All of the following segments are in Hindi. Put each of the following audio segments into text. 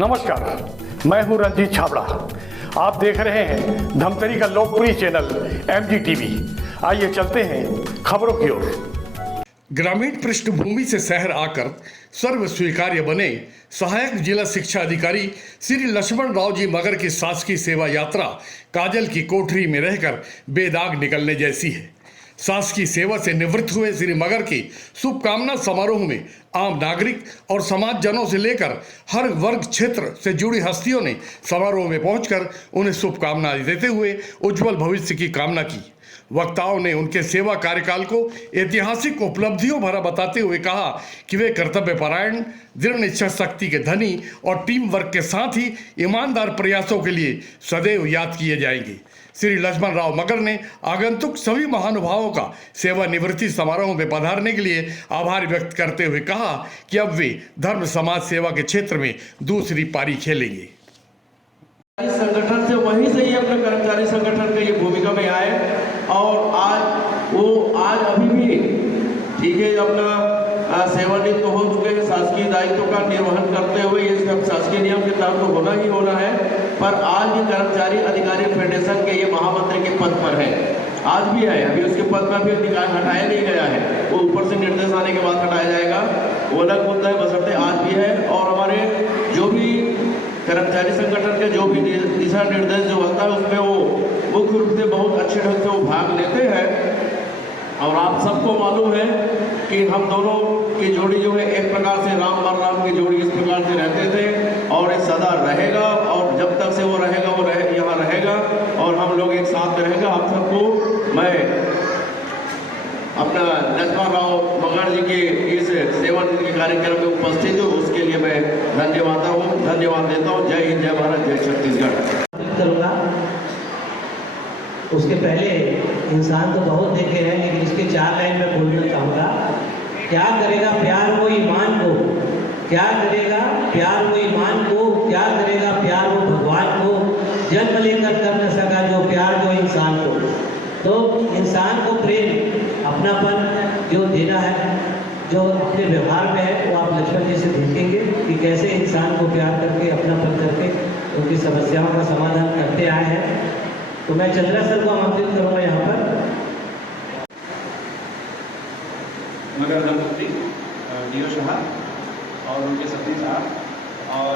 नमस्कार, मैं हूं रंजीत छाबड़ा। आप देख रहे हैं धमतरी का लोकप्रिय चैनल MGTV। आइए चलते हैं खबरों की ओर। ग्रामीण पृष्ठभूमि से शहर आकर सर्व स्वीकार्य बने सहायक जिला शिक्षा अधिकारी श्री लक्ष्मण राव जी मगर की शासकीय सेवा यात्रा काजल की कोठरी में रहकर बेदाग निकलने जैसी है। शासकीय सेवा से निवृत्त हुए श्री मगर के शुभकामना समारोह में आम नागरिक और समाजजनों से लेकर हर वर्ग क्षेत्र से जुड़ी हस्तियों ने समारोह में पहुंचकर उन्हें शुभकामनाएं देते हुए उज्जवल भविष्य की कामना की। वक्ताओं ने उनके सेवा कार्यकाल को ऐतिहासिक उपलब्धियों भरा बताते हुए कहा कि वे कर्तव्यपरायण, दृढ़ इच्छा शक्ति के धनी और टीम वर्क के साथ ही ईमानदार प्रयासों के लिए सदैव याद किए जाएंगे। श्री लक्ष्मण राव मगर ने आगंतुक सभी महानुभावों का सेवानिवृत्ति समारोह में पधारने के लिए आभार व्यक्त करते हुए कहा कि अब वे धर्म समाज सेवा के क्षेत्र में दूसरी पारी खेलेंगे। संगठन से वहीं से ही अपने कर्मचारी संगठन के ये भूमिका में आए और आज अभी भी ठीक है अपना सेवानिवृत्त हो चुके हैं। शासकीय दायित्व का निर्वहन करते हुए ये सब शासकीय नियम के तहत तो होना ही होना है, पर आज भी कर्मचारी अधिकारी फेडरेशन के ये महामंत्री के पद पर है, आज भी है। अभी उसके पद पर भी हटाया नहीं गया है, वो ऊपर से निर्देश आने के बाद हटाया जाएगा, वो अलग मुद्दा है, बशर्ते आज भी है। और हमारे जो भी कर्मचारी संगठन के जो भी दिशा निर्देश जो होता है उसमें वो मुख्य रूप से बहुत अच्छे ढंग से वो भाग लेते हैं। और आप सबको मालूम है कि हम दोनों की जोड़ी जो है एक प्रकार से राम बलराम की जोड़ी इस प्रकार से रहते थे और ये सदा रहेगा, और जब तक से वो रहेगा वो यहाँ रहेगा और हम लोग एक साथ में रहेंगे। आप सबको मैं अपना लक्ष्मण राव मगर जी के इस सेवानिवृत्ति के कार्यक्रम में उपस्थित हूँ, उसके लिए मैं धन्यवाद देता हूँ। जय हिंद, जय भारत, जय छत्तीसगढ़। करूँगा उसके पहले इंसान तो बहुत देखे हैं, लेकिन इसके 4 लाइन में बोलना चाहूँगा। क्या करेगा प्यार वो ईमान को, क्या करेगा प्यार वो ईमान को, क्या करेगा प्यार वो भगवान को, जन्म लेकर कर न सका जो प्यार जो इंसान को। तो इंसान को प्रेम, अपनापन जो देना है, जो अपने व्यवहार में है, वो आप लक्ष्मण जी से देखेंगे कि कैसे इंसान को प्यार करके, अपनापन करके उनकी समस्याओं का समाधान करते आए हैं। तो मैं चंद्रा सर को आमंत्रित करूँगा यहाँ पर। मगर दंपति डीओ साहब और उनके सती साहब और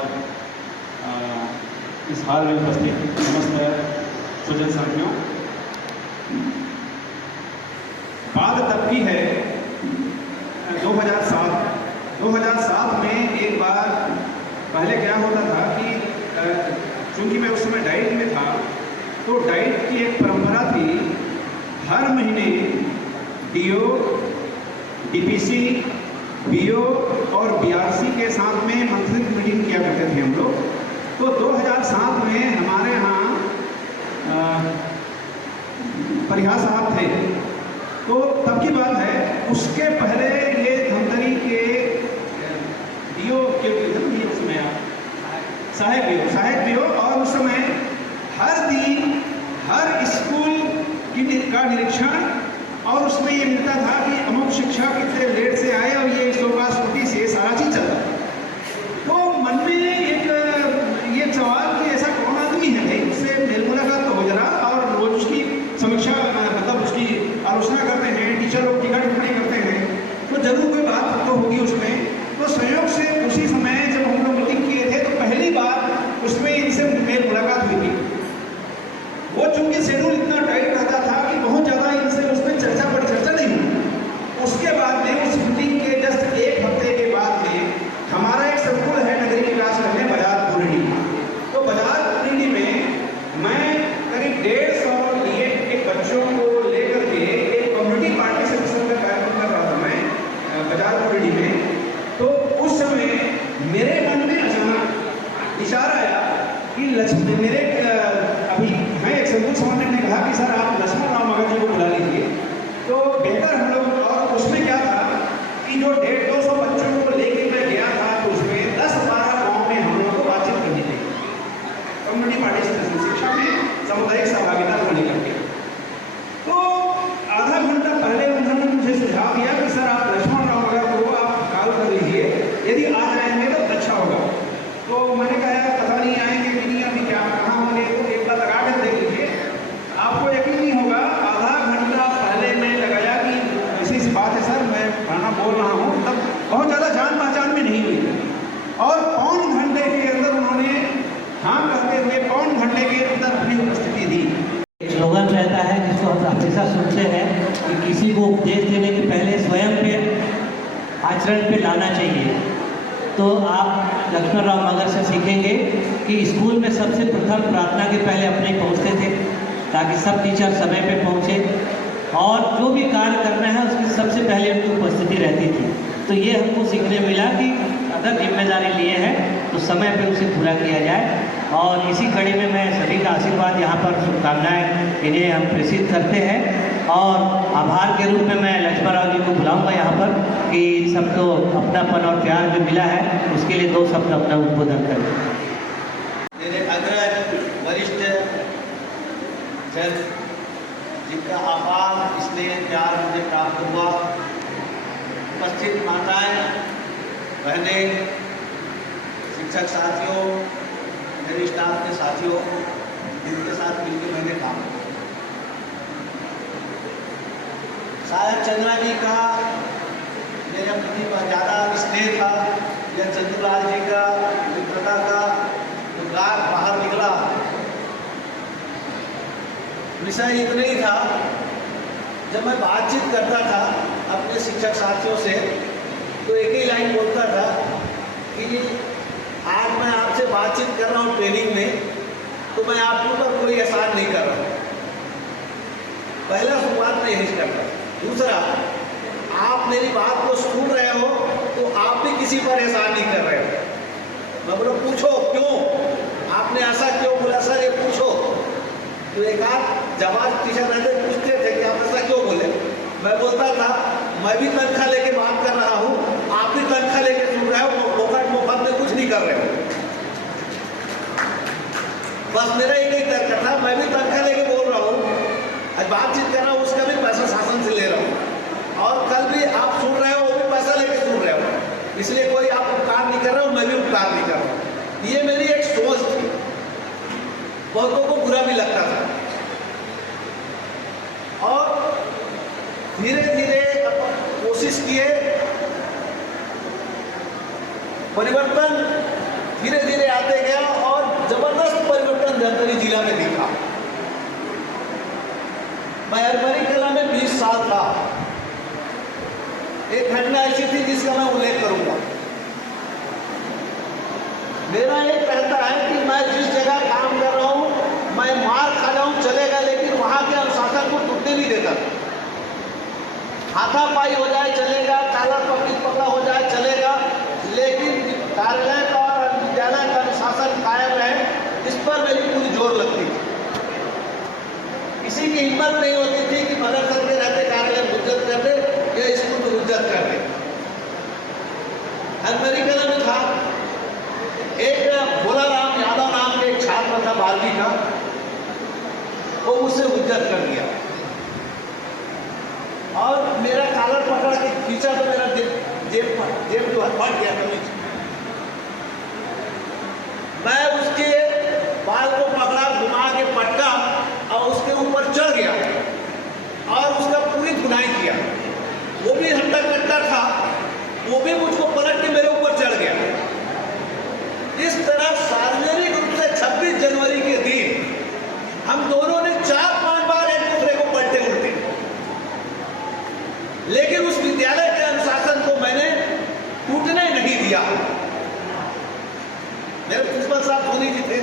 इस हाल में उपस्थित समस्त सुजन साथियों, बात तब की है 2007 में एक बार पहले क्या होता था कि चूंकि मैं उस समय डाइट में था, तो डाइट की एक परंपरा थी, हर महीने डीओ, डीपीसी, बीओ और बीआरसी के साथ में मंथली मीटिंग किया करते थे हम लोग। तो 2007 में हमारे यहाँ परिहार साहब थे, तो तब की बात है। उसके पहले ये धमतरी के डीओ के उसमें सहायक डीओ, और उस समय हर दिन हर स्कूल का निरीक्षण, और उसमें ये मिलता था कि अमुक शिक्षक इतने लेट से आए और ये शोकास छुट्टी से सारा चीज चलता। तो मन में एक ये सवाल कि ऐसा कौन आदमी है भाई, उससे मेल मुलाकात तो हो जरा, और रोज उसकी समीक्षा मतलब उसकी आलोचना करते हैं, टीचर लोग टीका टिप्पणी करते हैं, तो जरूर कोई बात तो होगी उसमें। तो संयोग से उसी समय जब हम लोग मीटिंग किए थे, तो पहली बार उसमें इनसे मेल मुलाकात हुई थी। वो चूंकि शेड्यूल इतना टाइट रहता था कि बहुत ज़्यादा इनसे उसमें चर्चा नहीं हुई। उसके बाद में उस मीटिंग के जस्ट 1 हफ्ते के बाद में हमारा एक संकुल है नगरीय विकास में बाजार बुरडी, तो बाजार बुरडी में मैं करीब 150 लिए एक बच्चों को लेकर के एक कम्युनिटी पार्टिसिपेशन का कार्यक्रम कर रहा था मैं बाजार बुरडी में। तो उस समय मेरे मन में अचानक इशारा आया कि मेरे अभी मैं एक संकुल समन्वयक ने कहा कि सर आप लक्ष्मण राव मगर जी को बुला लीजिए, तो बेहतर हम लोग। और उसमें क्या था कि जो 150-200 बच्चों को लेकर मैं गया था, तो उसमें 10-12 गाँव में हम लोग को बातचीत करनी थी, कम्युनिटी पार्टिसिपेशन, शिक्षा में सामुदायिक सहभागिता को लेकर के। तो आधा घंटा पहले उन्होंने मुझे सुझाव दिया कि सर आप लक्ष्मण राव मगर को आप कॉल कर लीजिए, यदि आ जाएंगे तो अच्छा होगा। तो मैंने कहा आचरण पे लाना चाहिए। तो आप लक्ष्मण राव मगर से सीखेंगे कि स्कूल में सबसे प्रथम प्रार्थना के पहले अपने पहुंचते थे, ताकि सब टीचर समय पे पहुंचे, और जो भी कार्य करना है उसकी सबसे पहले उनकी उपस्थिति रहती थी। तो ये हमको सीखने मिला कि अगर जिम्मेदारी लिए हैं तो समय पे उसे पूरा किया जाए। और इसी कड़ी में मैं सभी का आशीर्वाद, यहाँ पर शुभकामनाएं इन्हें हम प्रेषित करते हैं। और आभार के रूप में मैं लक्ष्मण राव जी को बुलाऊंगा यहाँ पर कि इन सबको अपनापन और प्यार जो मिला है उसके लिए 2 शब्द अपना उद्बोधन करें। मेरे अग्रज वरिष्ठ जन जिनका अपार स्नेह प्यार मुझे प्राप्त हुआ, उपस्थित माताएं, बहनें, शिक्षक साथियों, मेरे स्टाफ के साथियों, जिनके साथ मिलकर मैंने काम किया। शायद चंद्रा जी का मेरे प्रति ज़्यादा स्नेह था या चंद्रलाल जी का मित्रता का जो राग बाहर निकला, विषय इतना ही था। जब मैं बातचीत करता था अपने शिक्षक साथियों से तो एक ही लाइन बोलता था कि आज मैं आपसे बातचीत कर रहा हूँ ट्रेनिंग में, तो मैं आपके ऊपर कोई एहसान नहीं कर रहा हूँ। पहला शुरुआत में यही करता था। दूसरा, आप मेरी बात को सुन रहे हो तो आप भी किसी पर एहसान नहीं कर रहे हो। मैं बोला पूछो क्यों, आपने ऐसा क्यों बोला सर, ये पूछो। तो एक आध जवाब टीचर रहते पूछते थे कि आप ऐसा क्यों बोले। मैं बोलता था मैं भी तनख्वाह लेके बात कर रहा हूँ, आप भी तनख्वाह लेके सुन रहे हो, मुफ्त में कुछ नहीं कर रहे हो। बस मेरा एक ही तर्क था, मैं भी तनख्वाह लेके बोल रहा हूँ, आज बातचीत कर रहा हूँ, उसका भी पैसा शासन से ले रहा हूँ, और कल भी आप सुन रहे हो वो भी पैसा लेके सुन रहे हो। इसलिए कोई आप उपकार नहीं कर रहे हो, मैं भी उपकार नहीं कर रहा हूँ। ये मेरी एक सोच थी, बहुतों को बुरा भी लगता था। और धीरे धीरे कोशिश किए, परिवर्तन धीरे धीरे आते गया और जबरदस्त परिवर्तन धमतरी जिला में दिखा। मैं हरमरी कला में 20 साल था। एक घटना ऐसी थी जिसका मैं उल्लेख करूंगा। मेरा एक कहता है कि मैं जिस जगह काम कर रहा हूं, मैं मार खा जाऊं चलेगा, लेकिन वहां के अनुशासन को टूटने नहीं देता। हाथापाई हो जाए चलेगा, काला पकड़ा हो जाए चलेगा, लेकिन कार्यालय का और विद्यालय का अनुशासन कायम रहे, इस पर मेरी पूरी जोर लगती थी। किसी की हिम्मत नहीं होती थी कि मगर सर के रहते कार्यालय हुज्जत कर दे या स्कूल को हुज्जत कर दे। अमेरिका में था एक भोलाराम यादव नाम के एक छात्र था 12वीं का, वो मुझसे हुज्जत कर दिया और मेरा कॉलर पकड़ के खींचा तो मेरा जेब जो फट गया था। मैं उसके बाल को पकड़ा, घुमा के पटका और उसके ऊपर चढ़ गया और उसका पूरी धुनाई किया। वो भी हट्टा कट्टा था, वो भी मुझको पलट के मेरे ऊपर चढ़ गया। इस तरह सार्वजनिक रूप से 26 जनवरी के दिन हम दोनों ने 4-5 बार एक दूसरे को पलटे उल्टे, लेकिन उस विद्यालय के अनुशासन को मैंने टूटने नहीं दिया। मेरे प्रिंसिपल साहब धोनी जी थे।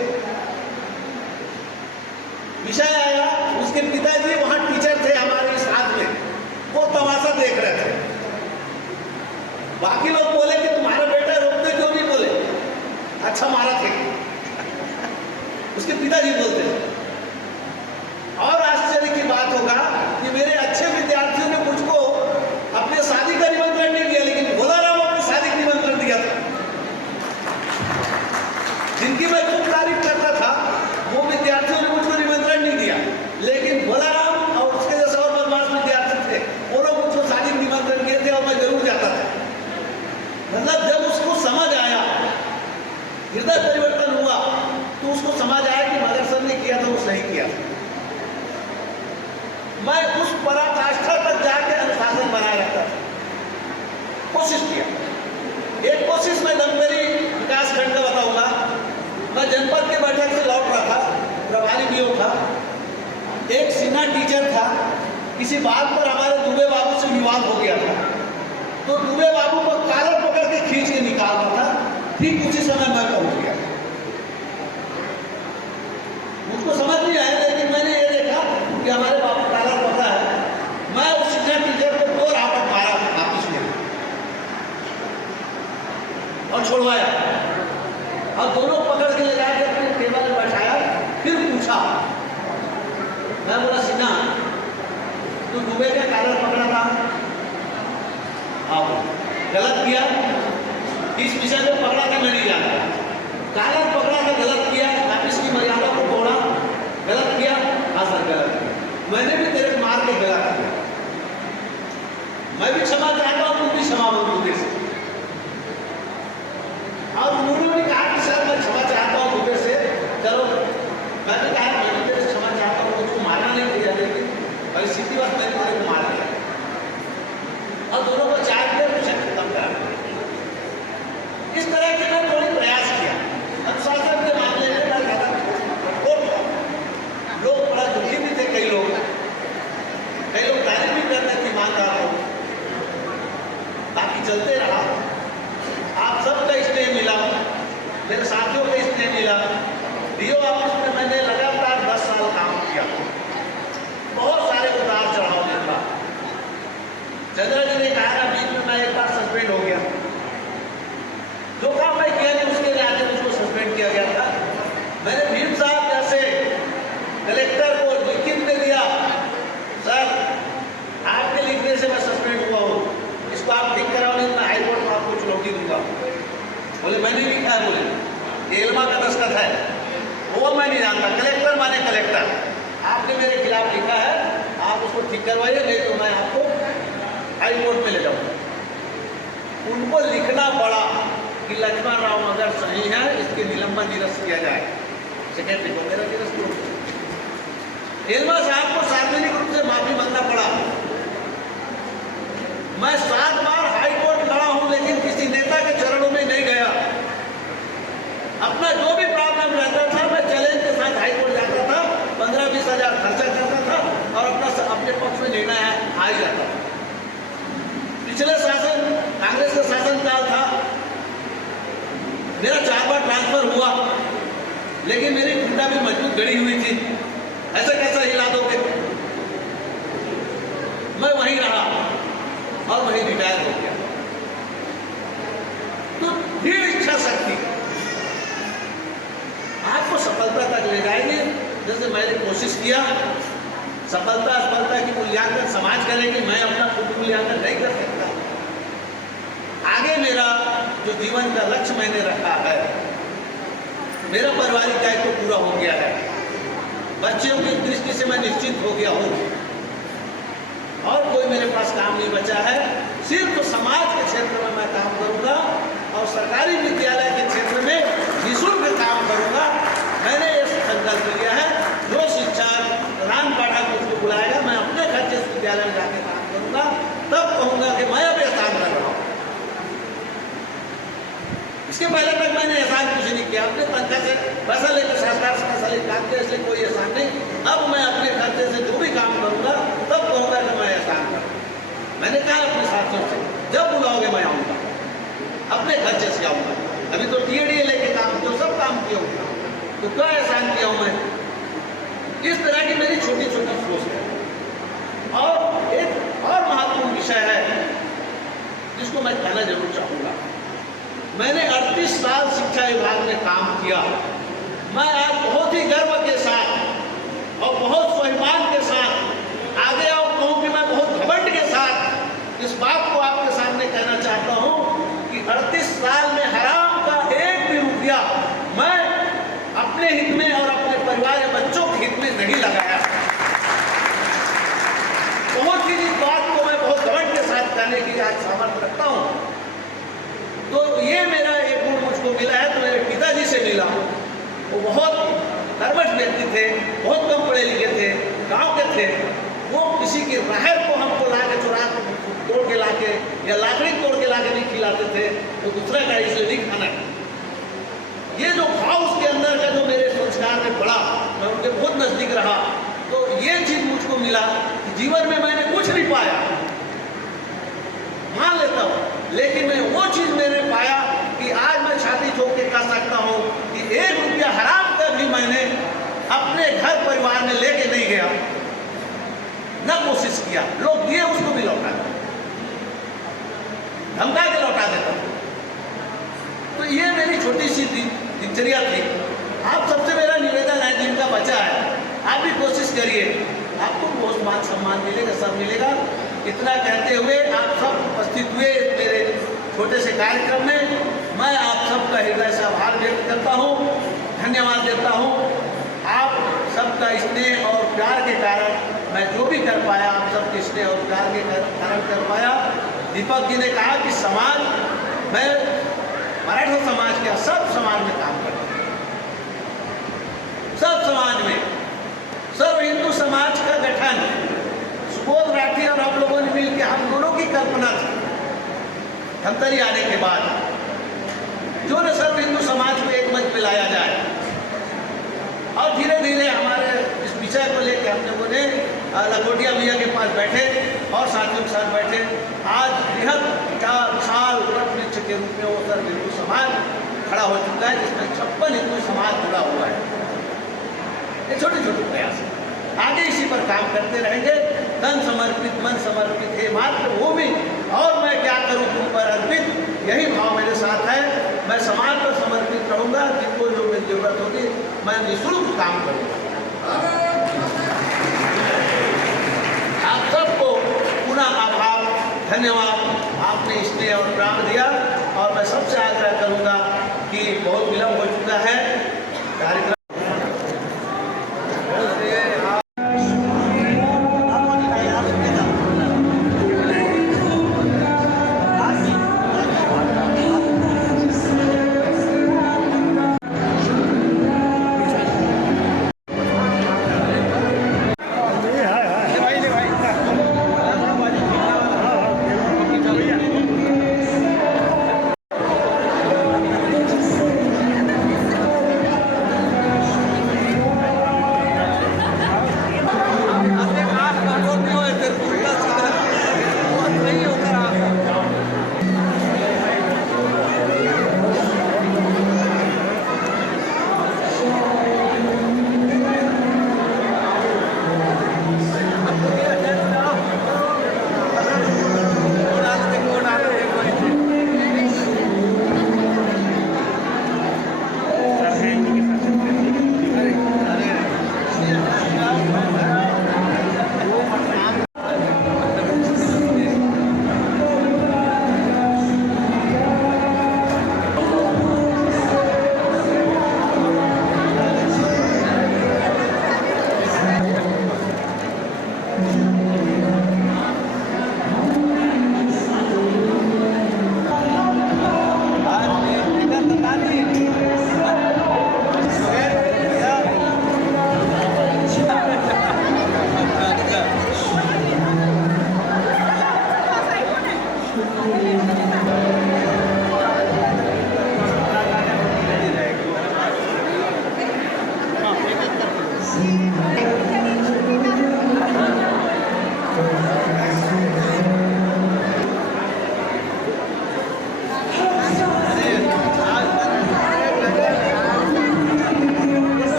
विषय आया, उसके पिताजी वहां टीचर थे हमारे साथ में, वो तमाशा देख रहे थे। बाकी लोग बोले कि तुम्हारा बेटा रोकते क्यों नहीं, बोले अच्छा मारा थे। उसके पिताजी बोलते थे। और आश्चर्य की बात होगा कि मेरे अच्छे विद्यार्थियों ने मुझको अपने शादी का निमंत्रण नहीं दिया, लेकिन भोलाराम अपनी शादी का निमंत्रण दिया था। जिनकी मैं खूब तारीफ करता था वो विद्यार्थियों ने मुझको निमंत्रण नहीं दिया, लेकिन भोलाराम और उसके जैसे और बदमाश विद्यार्थी थे, वो लोग मुझको शादी का निमंत्रण किए थे और मैं जरूर जाता था। मतलब जब उसको समझ आया, हृदय परिवर्तन हुआ, तो उसको समझ आया कि मगर सर ने किया था वो सही किया। मैं उस पराकाष्ठा तक जाके अनुशासन बनाए रखता था, कोशिश किया। एक कोशिश मैं धमतरी विकास खंड का बताऊंगा। मैं जनपद के बैठक से लौट रहा था, प्रभारी बीओ था, एक सिन्हा टीचर था, किसी बात पर हमारे दुबे बाबू से विवाद हो गया था। तो दुबे बाबू को कॉलर पकड़ के खींच के निकालना था। ठीक उसी समय मैं पहुंच गया। मुझको समझ नहीं आया, लेकिन मैंने ये देखा कि हमारे बाबू कॉलर पकड़ा है। मैं उस सीनियर टीचर को 2 रापट मारा ऑफिस में और छुड़वाया, और दोनों पकड़ के ले जाकर अपने टेबल में बैठाया। फिर पूछा, मैं बोला सिन्हा तू दुबे का कॉलर पकड़ा था? हाँ। गलत किया? किस विषय में पकड़ा था मैं नहीं जानता। कॉलर पकड़ा था, गलत किया, ऑफिस की मर्यादा को तोड़ा, गलत किया? हाँ सर गलत किया। मैंने भी तेरे को मार के गलत किया, मैं भी क्षमा चाहता हूँ, तुम भी क्षमा मांगो दुबे से। और उन्होंने भी कहा कि सर मैं क्षमा चाहता हूँ दुबे से, चलो। मैंने कहा मैं भी तेरे से क्षमा चाहता हूँ, मुझको मारना नहीं दिया, लेकिन परिस्थिति वक्त मैंने तेरे को मार दिया। और दोनों को चार दिया, कुछ खत्म करा। इस तरह के मैं थोड़ी प्रयास किया। अनुशासन के मामले में मैं ज्यादा लोग बड़ा दुखी भी थे, कई लोग तारीफ भी करने की ईमानदार हो। बाकी चलते रहा। आप सबका स्नेह मिला, मेरे साथियों का स्नेह मिला। डीओ ऑफिस में मैंने लगातार 10 साल काम किया। बहुत सारे उतार चढ़ाव देखा। चंद्रा जी ने कहा ना बीच में मैं एक बार सस्पेंड हो गया। जो काम मैं किया नहीं उसके लिए आज मुझको सस्पेंड किया गया था। मैंने भीम साहब जैसे कलेक्टर को लिखित में दिया, सर आपके लिखने से मैं सस्पेंड हुआ हूँ, इसको आप ठीक कराओ नहीं मैं हाईकोर्ट में आपको चुनौती दूंगा। बोले मैंने लिखा है, बोले एल्मा का दस्तखत है, वो मैं नहीं जानता, कलेक्टर माने कलेक्टर, आपने मेरे खिलाफ लिखा है, आप उसको ठीक करवाइए, नहीं तो मैं आपको हाईकोर्ट में ले जाऊंगा। उनको लिखना पड़ा कि लक्ष्मण राव मगर सही है, इसके निलंबन निरस्त किया जाए। सेक्रेटरी को मेरा निरस्त हो। एल्मा साहब को सार्वजनिक रूप से माफी मांगना पड़ा। मैं 7 बार हाईकोर्ट लड़ा हूं, लेकिन किसी नेता के चरणों में नहीं गया। अपना जो भी प्रॉब्लम रहता था मैं चैलेंज के साथ हाईकोर्ट जाता था, 15-20 हजार खर्चा करता था और अपने पक्ष में निर्णय आ ही जाता था। पिछले शासन कांग्रेस का शासन काल था, मेरा 4 बार ट्रांसफर हुआ, लेकिन मेरी खुंडा भी मजबूत गड़ी हुई थी। ऐसा कैसा हिला दोगे? मैं वहीं रहा और वहीं रिटायर हो गया। तो दृढ़ इच्छा शक्ति आपको सफलता तक ले जाएगी। जैसे मैंने कोशिश किया, सफलता असफलता की मूल्यांकन समाज करेगी, मैं अपना खुद मूल्यांकन नहीं कर सकता। आगे मेरा जो जीवन का लक्ष्य मैंने रखा है, मेरा पारिवारिक दायित्व पूरा हो गया है, बच्चों की दृष्टि से मैं निश्चित हो गया हूँ और कोई मेरे पास काम नहीं बचा है। सिर्फ समाज के क्षेत्र में मैं काम करूँगा और सरकारी विद्यालय के क्षेत्र में निःशुल्क काम करूँगा। मैंने ये संकल्प लिया है। जो शिक्षक प्रधान पाठक मुझको बुलाएगा, मैं अपने खर्चे से विद्यालय में जाकर काम करूँगा, तब कहूँगा कि मैं अब एहसान कर रहा हूँ। इसके पहले तक मैंने एहसान कुछ नहीं किया, अपने तनख्वाह से पैसा लेकर सरकार से पैसा लेकर काम किया, इसलिए कोई एहसान नहीं। अब मैं अपने खर्चे से जो भी काम करूँगा तब कहूँगा कि मैं एहसान करूँ। मैंने कहा अपने साथियों से, जब बुलाओगे मैं आऊँगा, अपने खर्चे से आऊँगा। अभी तो टीएडीए लेके काम किया, सब काम किया हूँ, तो क्या एहसान किया हूँ मैं? इस तरह की मेरी छोटी छोटी सोच है। और एक और महत्वपूर्ण विषय है जिसको मैं कहना जरूर चाहूँगा। मैंने 38 साल शिक्षा विभाग में काम किया। मैं आज बहुत ही गर्व के साथ और बहुत स्वाभिमान के साथ आगे और कहूँ कि मैं बहुत घमंड के साथ इस बात को आपके सामने कहना चाहता हूँ कि 38 साल में हराम का एक भी रुपया मैं अपने हित में और अपने परिवार या बच्चों के हित में नहीं लगाया। बहुत ही इस बात को मैं बहुत घमंड के साथ कहने की आज सामर्थ्य रखता हूँ। तो ये मेरा एक गुण मुझको मिला है, तो मेरे पिताजी से मिला। वो बहुत कर्मठ व्यक्ति थे, बहुत कम पढ़े लिखे थे, गांव के थे। वो किसी की रहर को हमको ला के चुरा तोड़ के लाके या लाकड़ी तोड़ के लाके नहीं खिलाते थे, तो दूसरा का इसलिए नहीं खाना। ये जो भाव उसके अंदर का जो मेरे संस्कार में पड़ा, मैं उनके बहुत नजदीक रहा, तो ये चीज मुझको मिला। जीवन में मैंने कुछ नहीं पाया, मान लेता हूँ, लेकिन मैं वो चीज मैंने पाया कि आज मैं छाती ठोक के कह सकता हूँ कि 1 रुपया हराम का भी मैंने अपने घर परिवार में लेके नहीं गया, न कोशिश किया। लोग दिए उसको भी लौटा दे, धमका के लौटा देता हूँ। तो ये मेरी छोटी सी दिनचर्या थी। आप सबसे मेरा निवेदन है, जिनका बचा है आप भी कोशिश करिए, आपको बहुत मान सम्मान मिलेगा, सब मिलेगा। इतना कहते हुए आप सब उपस्थित हुए मेरे छोटे से कार्यक्रम में, मैं आप सबका हृदय से आभार व्यक्त करता हूँ, धन्यवाद देता हूँ। आप सबका स्नेह और प्यार के कारण मैं जो भी कर पाया, आप सबके स्नेह और प्यार के कारण कर पाया। दीपक जी ने कहा कि समाज, मैं मराठा समाज के सब समाज में काम करता हूँ, सब समाज में, सर्व हिंदू समाज का गठन सुबोध राठी और आप लोगों ने मिलकर, हम दोनों की कल्पना थी धमतरी आने के बाद, जो न सर्व हिंदू समाज को एक मंच पे लाया जाए। और धीरे धीरे हमारे इस विषय को लेकर हम लोगों ने लखोटिया भैया के पास बैठे और साथियों के साथ बैठे। आज बृहद विशाल वृक्ष के रूप में वो सर्व हिंदू समाज खड़ा हो चुका है, जिसमें 56 हिंदू समाज जुड़ा हुआ है। ये छोटे छोटे प्रयास हैं, आगे इसी पर काम करते रहेंगे। तन समर्पित मन समर्पित है मातृभूमि, और मैं क्या करूं तुम पर अर्पित, यही भाव मेरे साथ है। मैं समाज पर समर्पित रहूंगा, जिनको जो मेरी जरूरत होगी मैं निःशुल्क काम करूंगा। आप सबको पुनः आभार, धन्यवाद, आपने स्नेह और प्यार दिया। और मैं सबसे आग्रह करूंगा कि बहुत विलम्ब हो चुका है कार्यक्रम।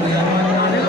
मेहरबानी